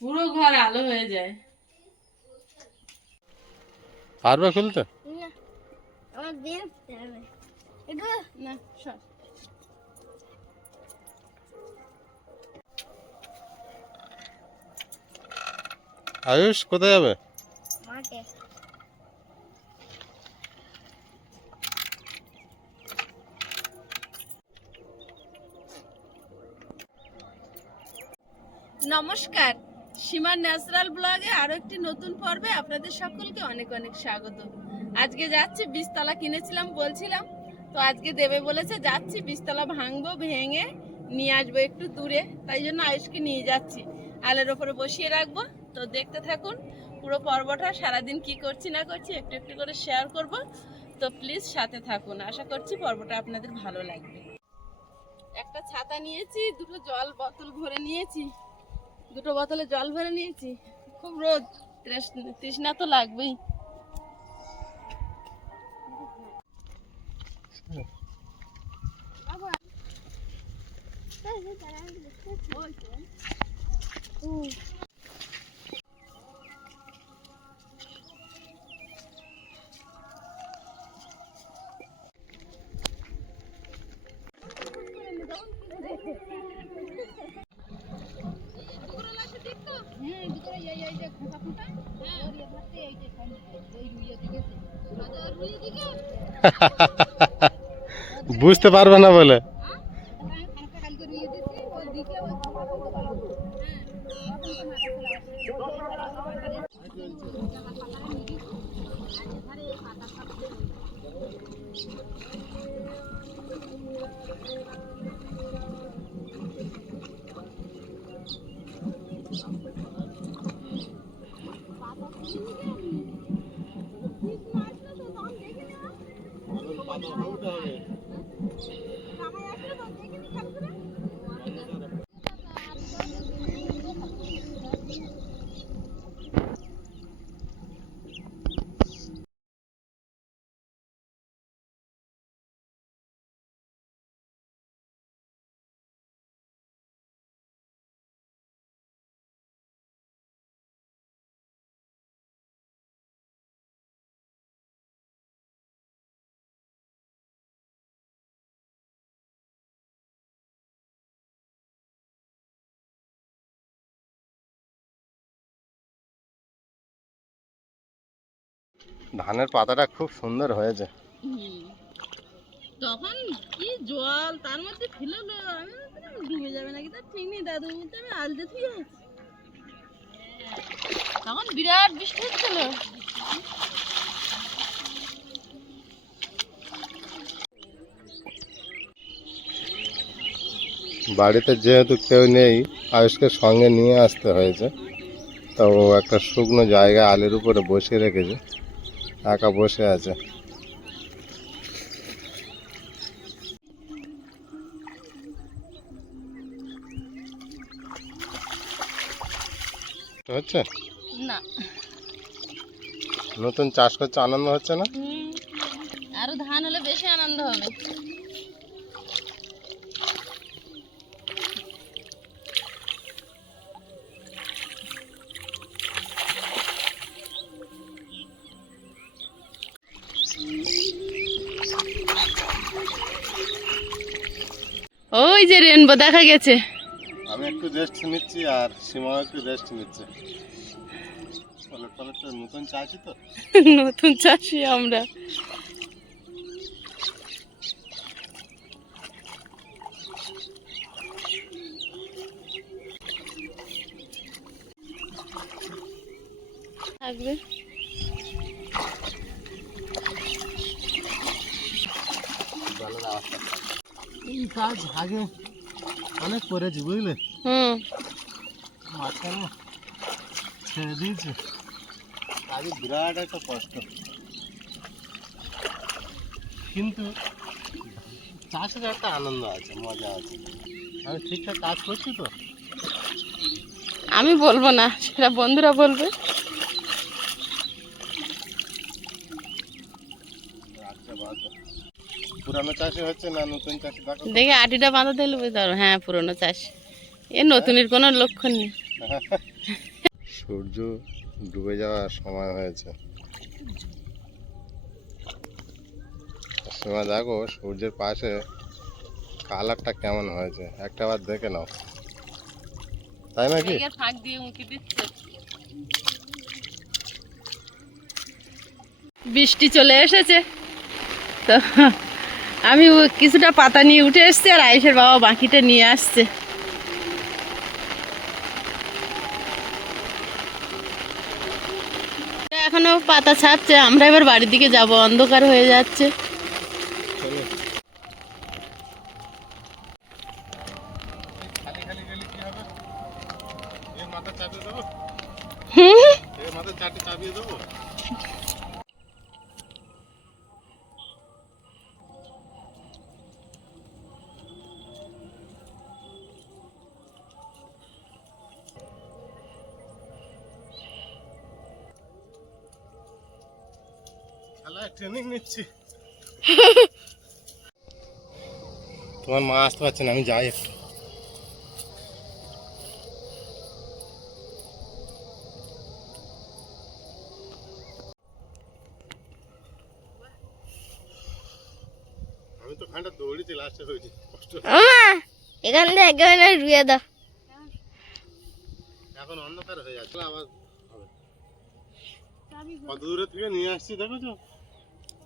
পুরো ঘর আলো হয়ে যায়। পারবে খুলতে? না, আমার দেখতে হবে। এটা না সর। আয়ুষ কোথায় যাবে? মাঠে। নমস্কার, সীমার ন্যাচারাল ব্লগে আরো একটি নতুন পর্বে আপনাদের সকলকে অনেক অনেক স্বাগত। আজকে যাচ্ছি বীজতলা, কিনেছিলাম বলছিলাম, তো আজকে দেবে বলেছে, যাচ্ছি বীজতলা ভাঙবো, ভেঙে নিয়ে আসবো একটু দূরে, তাই জন্য আয়ুষকে নিয়ে যাচ্ছি। আলের ওপরে বসিয়ে রাখবো, তো দেখতে থাকুন পুরো পর্বটা। সারাদিন কি করছি না করছি একটু একটু করে শেয়ার করব, তো প্লিজ সাথে থাকুন। আশা করছি পর্বটা আপনাদের ভালো লাগবে। একটা ছাতা নিয়েছি, দুটো জল বোতল ভরে নিয়েছি, দুটো বোতলে জল ভরে নিয়েছি। খুব রোদ, তৃষ্ণা তো লাগবেই। বুঝতে পারবে না বলে। ধানের পাতাটা খুব সুন্দর হয়েছে। তখন কি জল তার মধ্যে ফেললো, আমি ভাবছিলাম ডুবে যাবে নাকি, তার ঠিক নেই। দাদু বলতে আমি আলতে থেকে আছি, তখন বিরাট বৃষ্টি হচ্ছিল। বাড়িতে যেহেতু কেউ নেই, আয়ুষকে সঙ্গে নিয়ে আসতে হয়েছে। তো ও একটা শুকনো জায়গায় আলের উপরে বসিয়ে রেখেছে, একা বসে আছে। হচ্ছে না, নতুন চাষ করছে, আনন্দ হচ্ছে না? আরো ধান হলে বেশি আনন্দ হবে। ওই যে রেনবো দেখা গেছে। আমি একটু রেস্ট নিচ্ছি আর সীমাও একটু রেস্ট নিচ্ছে। নতুন চাষি তো, নতুন চাষি আমরা। থাকবে এই কাজ আগে অনেক করেছি বুঝলে, মাঝখানে ছেড়ে দিয়েছি। আগে বিরাট একটা কষ্ট, কিন্তু চাষের একটা আনন্দ আছে, মজা আছে। আমি ঠিকঠাক কাজ করছি তো। আমি বলবো না, সেটা বন্ধুরা বলবে। পুরানো চাষে হচ্ছে না নতুন চাষে? দেখে আটিটা বাঁধা দিলে বুঝতে পারবো, হ্যাঁ পুরোনো চাষ। এ নতুনের কোনো লক্ষণ নেই। সূর্য ডুবে যাওয়ার সময় হয়েছে। সীমা দেখো সূর্যের পাশে কালারটা কেমন হয়েছে, একটা বার দেখে নাও, তাই নাকি? মেঘের ফাঁক দিয়ে উঁকি দিচ্ছে। বৃষ্টি চলে এসেছে, তো আমি কিছুটা পাতা নিয়ে উঠে এসছি, আর আয়েশের বাবা বাকিটা নিয়ে আসছে। এখনো পাতা ছাড়ছে, আমরা এবার বাড়ির দিকে যাব, অন্ধকার হয়ে যাচ্ছে। চলো। খালি খালি গেলে কি হবে? এর মাথা চাপিয়ে দেবো, এর মাথা চাপিয়ে দেবো। ট্রেনিং নিচ্ছি। তোমার মা আসতে পারছে না, আমি যাই একটু। আমি তো খানটা দৌড়েছি, লাস্টে হয়েছি কষ্ট। এখান থেকে একেবারে রুয়ে দাও। এখন অন্ধকার হয়ে যাচ্ছে, আবার হবে। কত দূরে থেকে নিয়ে আসছি দেখো তো,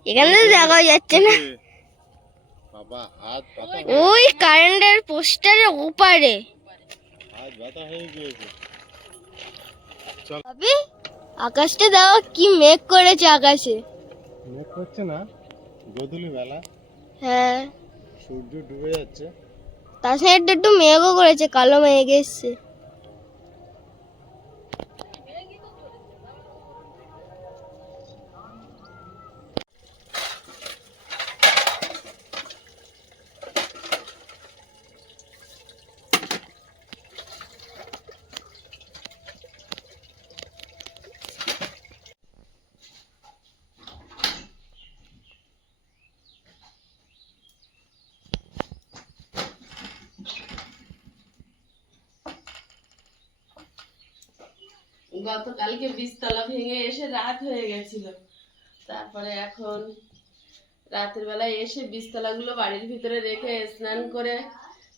এখানে দেখা যাচ্ছে না, বাবা হাত ব্যথা, ওই কারেন্টের পোস্টারের ওপারে। হাত ব্যথা হয়ে গিয়েছে। ভাবি আকাশটা দাও, কি মেঘ করেছে আকাশে। মেঘ করছে না, গোধূলি বেলা, হ্যাঁ, সূর্য ডুবে যাচ্ছে। তার সাথে একটু একটু মেঘও করেছে, কালো মেঘ এসছে। গতকালকে বীজতলা ভেঙে এসে রাত হয়ে গেছিল, তারপরে এখন রাতের বেলায় এসে বীজতলাগুলো বাড়ির ভিতরে রেখে স্নান করে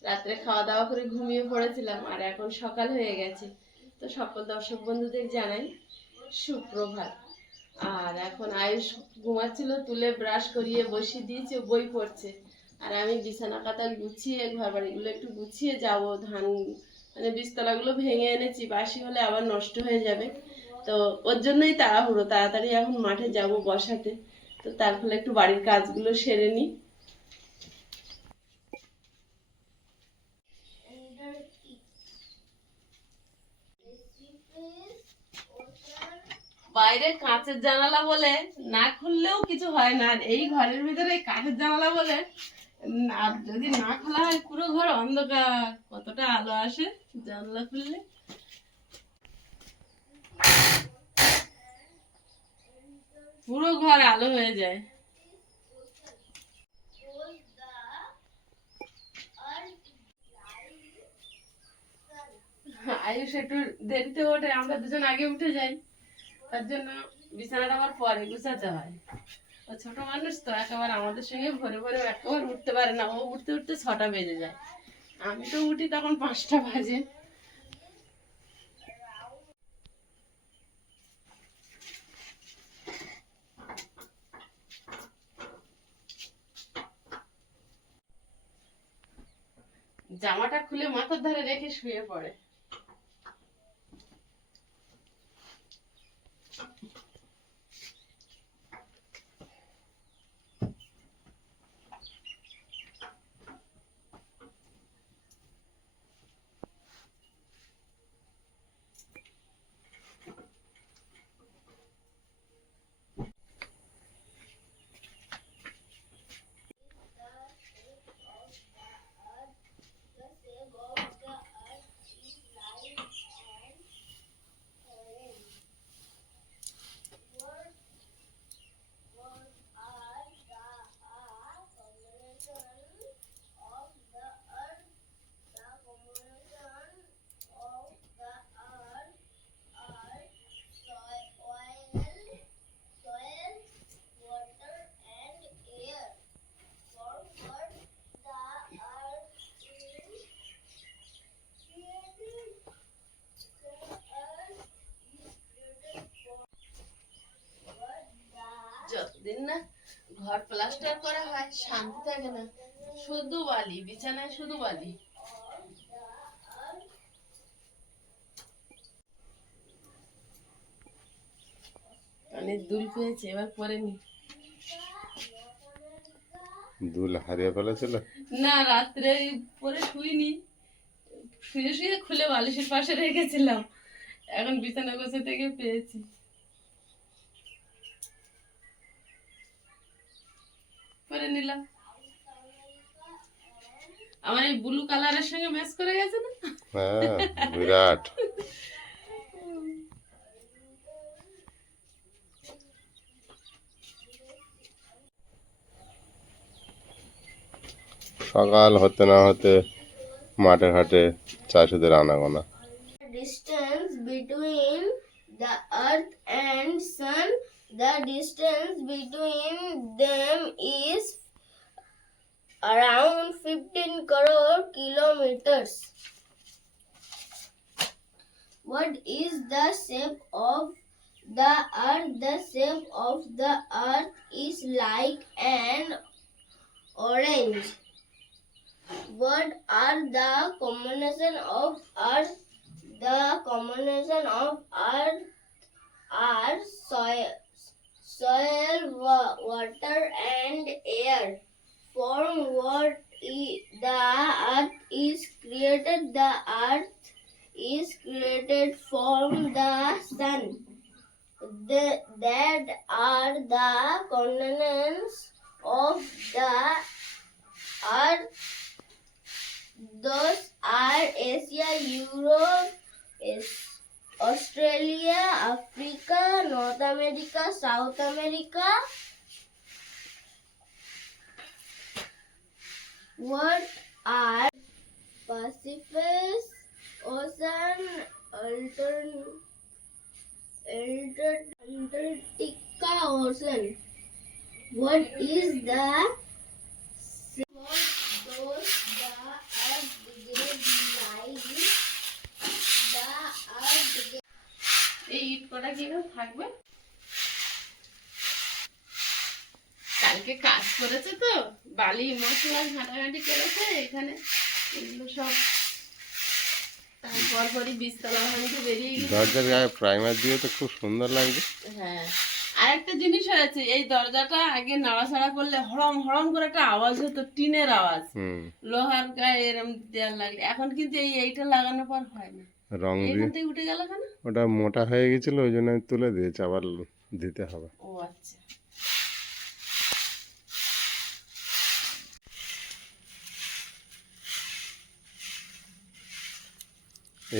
রাত্রে খাওয়া দাওয়া করে ঘুমিয়ে পড়েছিলাম, আর এখন সকাল হয়ে গেছে। তো সকল দর্শক বন্ধুদের জানাই সুপ্রভাত। আর এখন আয়ুষ ঘুমাচ্ছিল, তুলে ব্রাশ করিয়ে বসিয়ে দিয়েছে, বই পড়ছে। আর আমি বিছানা কাতা গুছিয়ে ঘর বাড়িগুলো একটু গুছিয়ে যাব, ধান মানে বীজতলাগুলো ভেঙে এনেছি, বাসি হলে আবার নষ্ট হয়ে যাবে, তো ওর জন্যই তাড়াহুড়ো, তাড়াতাড়ি এখন মাঠে যাব বসাতে। তো তার ফলে একটু বাড়ির কাজগুলো সেরে নিই। বাইরে কাঁচের জানালা বলে না খুললেও কিছু হয় না, আর এই ঘরের ভিতরে কাঠের জানালা বলে আর যদি না খোলা হয় পুরো ঘর অন্ধকার, কতটা আলো আসে জানালা খুললে। পুরো ঘর আলো হয়ে যায়। আয়ুষ একটু দেরিতে ওঠে, আমরা দুজন আগে উঠে যাই, তার জন্য বিছানাটা আবার পরে গুছাতে হয়। ও ছোট মানুষ তো, একেবারে আমাদের সঙ্গে ভোরে ভোরে একেবারে উঠতে পারে না, ও উঠতে উঠতে 6টা বেজে যায়, আমি তো উঠি তখন 5টা বাজে। জামাটা খুলে মাথার ধারে রেখে শুয়ে পড়ে। যেদিন না ঘর প্লাস্টার করা হয় শান্তি থাকে না, শুধু বালি, বিছানায় শুধু বালি। অনেক দুল পেয়েছে, এবার পরে নি। দুল হারিয়ে ফেলেছিল। না, রাত্রে পরে শুইনি, শুয়ে শুয়ে খুলে বালিশের পাশে রেখেছিলাম, এখন বিছানা গোছা থেকে পেয়েছি। পরে নিলাম। আমার এই ব্লু কালারের সঙ্গে ম্যাচ করে গেছে না? হ্যাঁ, বিরাট। সকাল হতে না হতে মাঠে ঘাটে চাষিদের আনাগোনা। Distance between the earth and sun, the distance between them is around 15 crore kilometers. What is the shape of the earth? The shape of the earth is like an orange. What are the combination of earth? The combination of earth are soil, water, and air. From what the earth is created, the earth is created from the sun. That are the continents of the earth. Those are Asia, Europe, Australia, Africa, North America, South America. What are Pacific Ocean, Antarctica Ocean? What is the those the earth gave life? The earth gave এই ইট কটা কিভাবে থাকবে? কালকে কাজ করেছে তো, বালি মশলা ঘাটাঘাটি করেছে এখানে, এগুলো সব তারপর পরই বীজতলা ভাঙতে বেরিয়ে গেছে। দরজার গায়ে প্রাইমার দিয়ে তো খুব সুন্দর লাগবে। হ্যাঁ, আর একটা জিনিস হয়েছে, এই দরজাটা আগে নাড়াচাড়া করলে হড়ম হড়ম করে একটা আওয়াজ হতো, টিনের আওয়াজ, লোহার গায়ে এরম দেওয়ার লাগলে। এখন কিন্তু এইটা লাগানোর পর হয় না। রং দিয়ে এখান থেকে উঠে গেল কেন? ওটা মোটা হয়ে গেছিল, ওই জন্য আমি তুলে দিয়েছি, আবার দিতে হবে। ও আচ্ছা।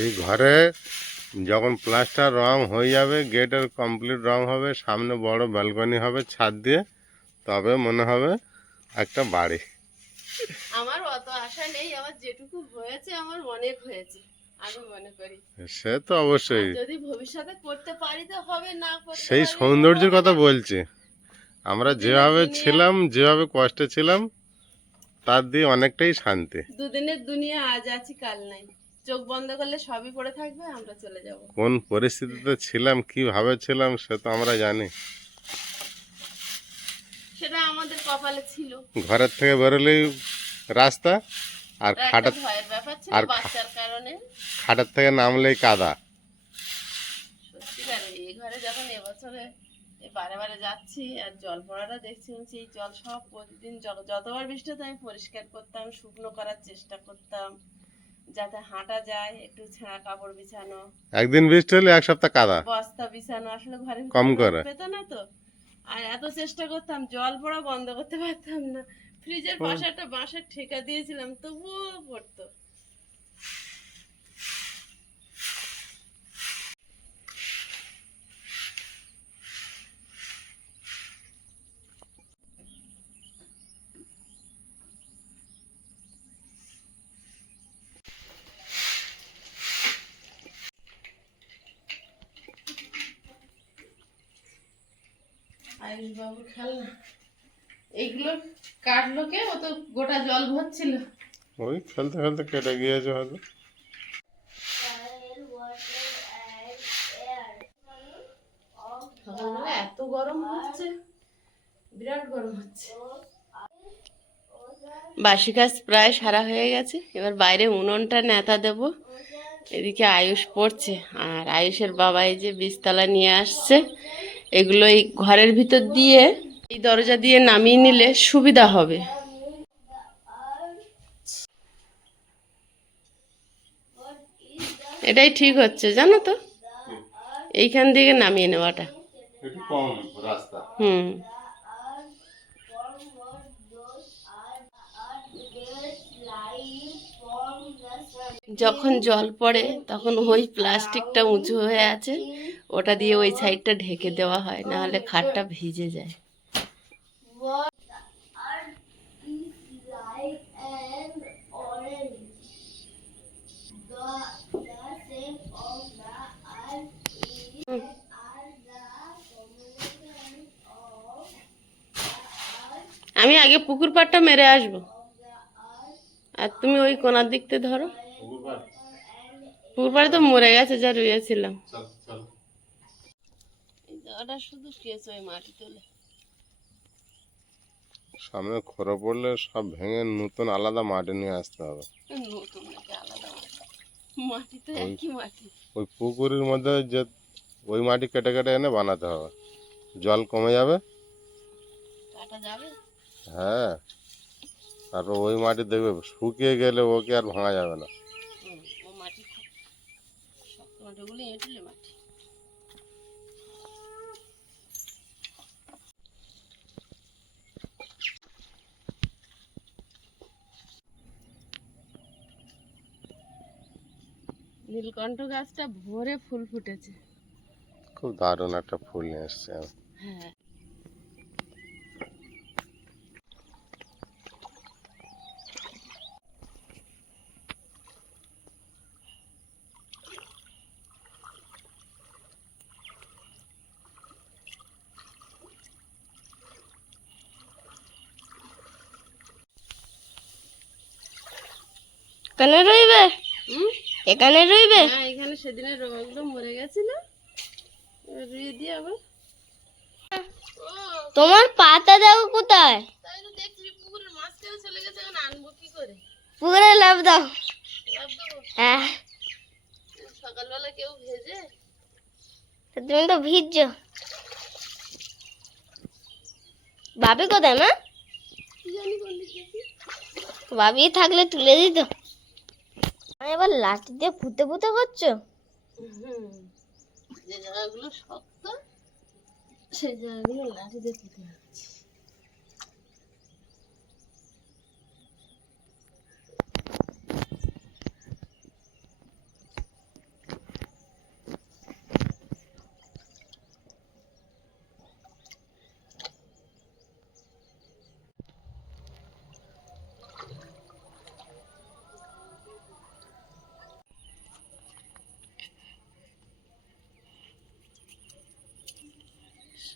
এই ঘরে যখন প্লাস্টার রং হয়ে যাবে, গেটের কমপ্লিট রং হবে, সামনে বড় ব্যালকনি হবে ছাদ দিয়ে, তবে মনে হবে একটা বাড়ি। আমার অত আশা নেই, আমার যেটুকু হয়েছে আমার অনেক হয়েছে আমি মনে করি। সে তো অবশ্যই, যদি ভবিষ্যতে করতে পারি তো হবে, না করতে সেই পারলে সৌন্দর্যের হবে কথা না। বলছি। আমরা যেভাবে ছিলাম, যেভাবে কষ্টে ছিলাম, তার দিয়ে অনেকটাই শান্তি। দুদিনের দুনিয়া, আজ আছি কাল নাই, চোখ বন্ধ করলে সবই পড়ে থাকবে, আমরা চলে যাব। কোন পরিস্থিতিতে ছিলাম, কিভাবে ছিলাম, সে তো আমরা জানি। সেটা আমাদের কপালে ছিল। ঘরের থেকে বেরোলেই রাস্তা, আর একটা খাটার ভয়ের ব্যাপার ছিল আর বাচ্চার কারণে। খাটার থেকে নামলেই কাদা। সত্যিকারে এই ঘরে যখন এবছরে বারে বারে যাচ্ছি আর জল পড়াটা দেখছি, এই জল সব প্রতিদিন যতবার বৃষ্টি হতো আমি পরিষ্কার করতাম, শুকনো করার চেষ্টা করতাম যাতে হাঁটা যায়, একটু ছেঁড়া কাপড় বিছানো, একদিন বৃষ্টি হলে এক সপ্তাহ কাদা বস্তা বিছানো, আসলে ঘরে কম করে পেত না তো। আর এত চেষ্টা করতাম, জল পড়া বন্ধ করতে পারতাম না। ফ্রিজের পাশে একটা বাঁশের ঠেকা দিয়েছিলাম, তবুও পড়তো। আয়ুষ বাবু খেলনা এইগুলো কাটলো কে? ও তো গোটা জল ভরছিল। ওই খেলতে খেলতে কেটে গিয়েছে হয়তো। soil, water, and air. Of সকালবেলা এত গরম হচ্ছে, বিরাট গরম হচ্ছে। বাসি কাজ প্রায় সারা হয়ে গেছে, এবার বাইরে উনুনটা নেতা দেব। এদিকে আয়ুষ পড়ছে, আর আয়ুষের বাবা এই যে বীজতলা নিয়ে আসছে। এগুলো এই ঘরের ভিতর দিয়ে এই দরজা দিয়ে নামিয়ে নিলে সুবিধা হবে। এটাই ঠিক হচ্ছে জানো তো, এইখান থেকে নামিয়ে নেওয়াটা। একটু কম রাস্তা। হুম। যখন জল পড়ে তখন ওই প্লাস্টিকটা উঁচু হয়ে আছে, ওটা দিয়ে ওই সাইডটা ঢেকে দেওয়া হয়, না হলে খাটটা ভিজে যায়। আমি আগে পুকুর পাড়টা মেরে আসবো, আর তুমি ওই কোনার দিকতে ধরো। পুকুর পাড়ে তো মরে গেছে যা রুইয়েছিলাম। ওটা শুধু কেঁচো ওই মাটি তোলে। সামনে খরা পড়লে সব ভেঙে নতুন আলাদা মাটি নিয়ে আসতে হবে। নতুন নাকি আলাদা মাটি? মাটি তো একই মাটি। ওই পুকুরের মধ্যে যে ওই মাটি কেটে কেটে এনে বানাতে হবে, জল কমে যাবে। কাটা যাবে? হ্যাঁ, তারপর ওই মাটি দেখবে শুকিয়ে গেলে ওকে আর ভাঙা যাবে না। ও মাটি খুব শক্ত মাটি, ওগুলো এঁটেলে মাটি। নীলকণ্ঠ গাছটা ভরে ফুল ফুটেছে। খুব দারুণ একটা ফুল নিয়ে এসছে। হ্যাঁ। এখানে রইবে? এখানে রইবে? হ্যাঁ, এখানে সেদিনের রোগগুলো মরে গেছিল, এবার রুইয়ে দিয়ে আবার। তোমার পাতা দেখো কোথায়? তাই তো দেখছি পুকুরের মাঝখানে চলে গেছে, এখন আনবো কি করে? পুকুরে লাভ দাও। লাভ দেবো? হ্যাঁ, সকালবেলা কেউ ভেজে? তুমি তো ভিজছো। ভাবি কোথায় মা? কি জানি কোন দিক গেছি। ভাবি থাকলে তুলে দিত। এবার লাঠি দিয়ে ফুতে ফুতে করছো? যে জায়গাগুলো শক্ত সেই জায়গাগুলো লাঠি দিয়ে পুঁতে রাখছি।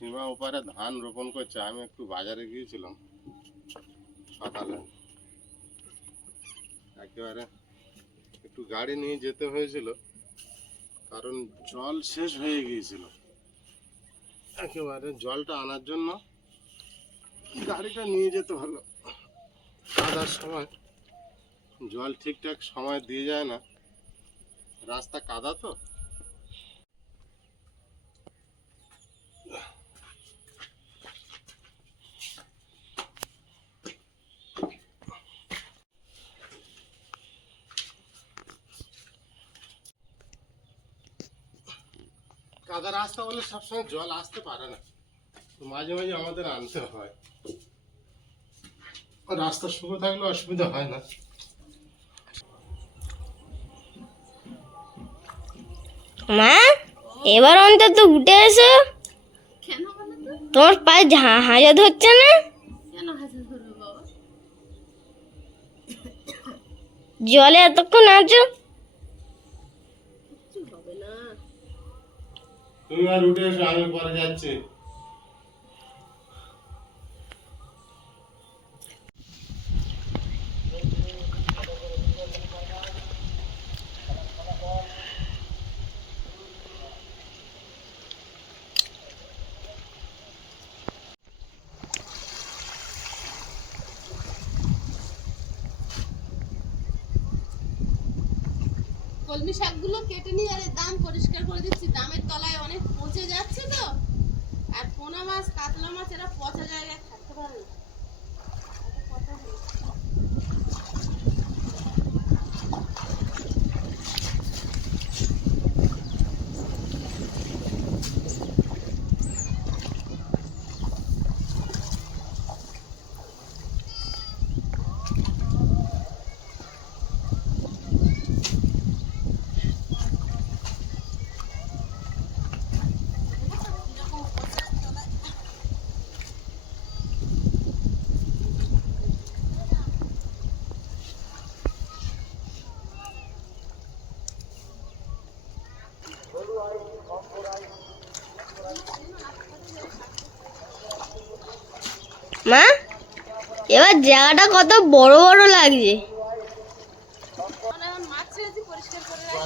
সীমা ওপারে ধান রোপণ করছে, আমি একটু বাজারে গিয়েছিলাম সকালে। একেবারে একটু গাড়ি নিয়ে যেতে হয়েছিল, কারণ জল শেষ হয়ে গিয়েছিল। একেবারে জলটা আনার জন্য গাড়িটা নিয়ে যেতে হলো। কাদার সময় জল ঠিকঠাক সময় দিয়ে যায় না, রাস্তা কাদা তো। কাদা রাস্তা বলে সবসময় জল আসতে পারে না, মাঝে মাঝে আমাদের আনতে হয়। রাস্তা শুকনো থাকলে অসুবিধা হয় না। মা এবার অন্তত উঠে এসো। কেন বলো তো? তোমার পায়ে হাজা ধরছে না? কেন হাসি ধরবে বাবা? জলে এতক্ষণ আছো। কিচ্ছু হবে না। তুমি আর উঠে এসো, আমি পরে যাচ্ছি। কলমি শাকগুলো কেটে নিয়ে আর দাম পরিষ্কার করে দিচ্ছি। দামের তলায় অনেক পচে যাচ্ছে তো, আর পোনা মাছ কাতলা মাছ এরা পচা জায়গায় থাকতে পারে না। মা, এবার জায়গাটা কত বড় বড় লাগছে। মাছ ছেড়েছি পরিষ্কার করে রাখি।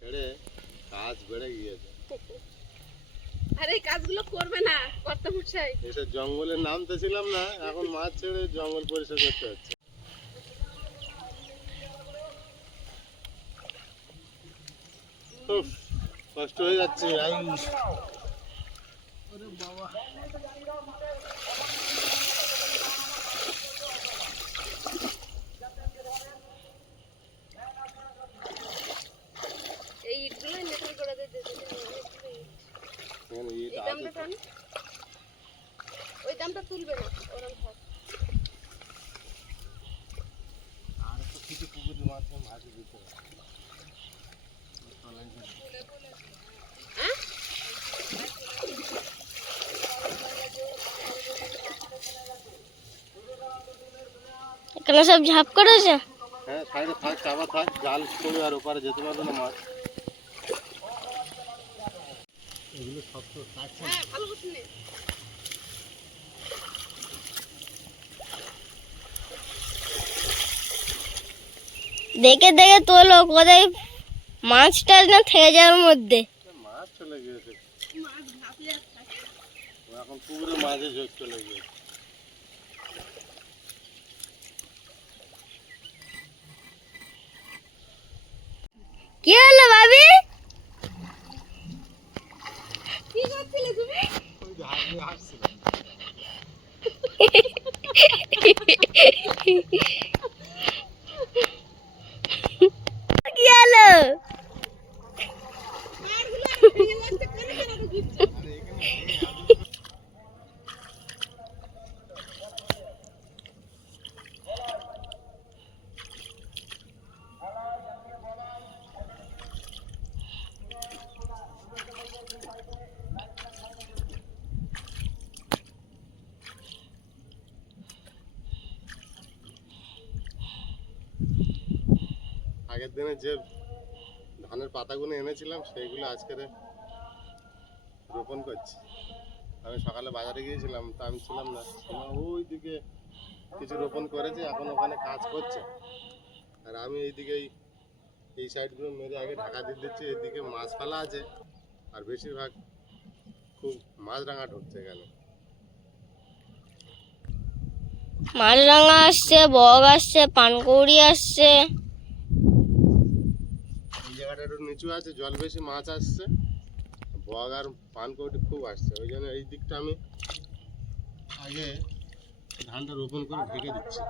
ছেড়ে কাজ বেড়ে গিয়েছে। আর এই কাজগুলো করবে না কর্তা মশাই। এসে জঙ্গলে নামতেছিলাম না, এখন মাছ ছেড়ে জঙ্গল পরিষ্কার করতে হচ্ছে। উফ, কষ্ট হয়ে যাচ্ছে। এই ইটগুলো নেকড়ে করে দিতে এই দামটা টান, ওই দামটা তুলবে না ওরকম থাক। আর তো কিছু পুকুরি মাছ ভাজি দিতে হবে। এখানে সব ঝাপ করেছে। হ্যাঁ, সাইডে থাক, চাপা থাক, জাল ছড়ে আর ওপারে যেতে পারবে না মাছ। এগুলো সব তো কাটছে। হ্যাঁ, ভালো করছি নে। দেখে দেখে তোলো, কোথায় মাছ টাছ না থেকে যাওয়ার মধ্যে। মাছ চলে গিয়েছে, মাছ ভাপিয়ে থাকে। এখন পুকুরে মাঝে ঝোঁক চলে গিয়েছে। কি হলো ভাবি? কি করছিলে তুমি? ওই যে হাত দিয়ে হাঁটছিল। কি হলো? মাছগুলো ভেঙে যাচ্ছে, কেন কেন আরো ঘুরছে? আগের দিনে যে ধানের পাতাগুলো এনেছিলাম সেইগুলো আজকে রোপণ করছি। আমি সকালে বাজারে গিয়েছিলাম, তা আমি ছিলাম না, ওই দিকে কিছু রোপণ করেছে, এখন ওখানে কাজ করছে। আর আমি এইদিকে এই সাইডগুলো মেরে আগে ঢাকা দিয়ে দিচ্ছি। এদিকে মাছ ফেলা আছে, আর বেশিরভাগ খুব মাছরাঙা ঢুকছে এখানে। মাছরাঙা আসছে, বগ আসছে, পানকৌড়ি আসছে। এই জায়গাটা একটু নিচু আছে, জল বেশি, মাছ আসছে, বগ আর পানকৌড়ি খুব আসছে। ওই জন্য এই দিকটা আমি আগে ধানটা রোপণ করে ঢেকে দিচ্ছি।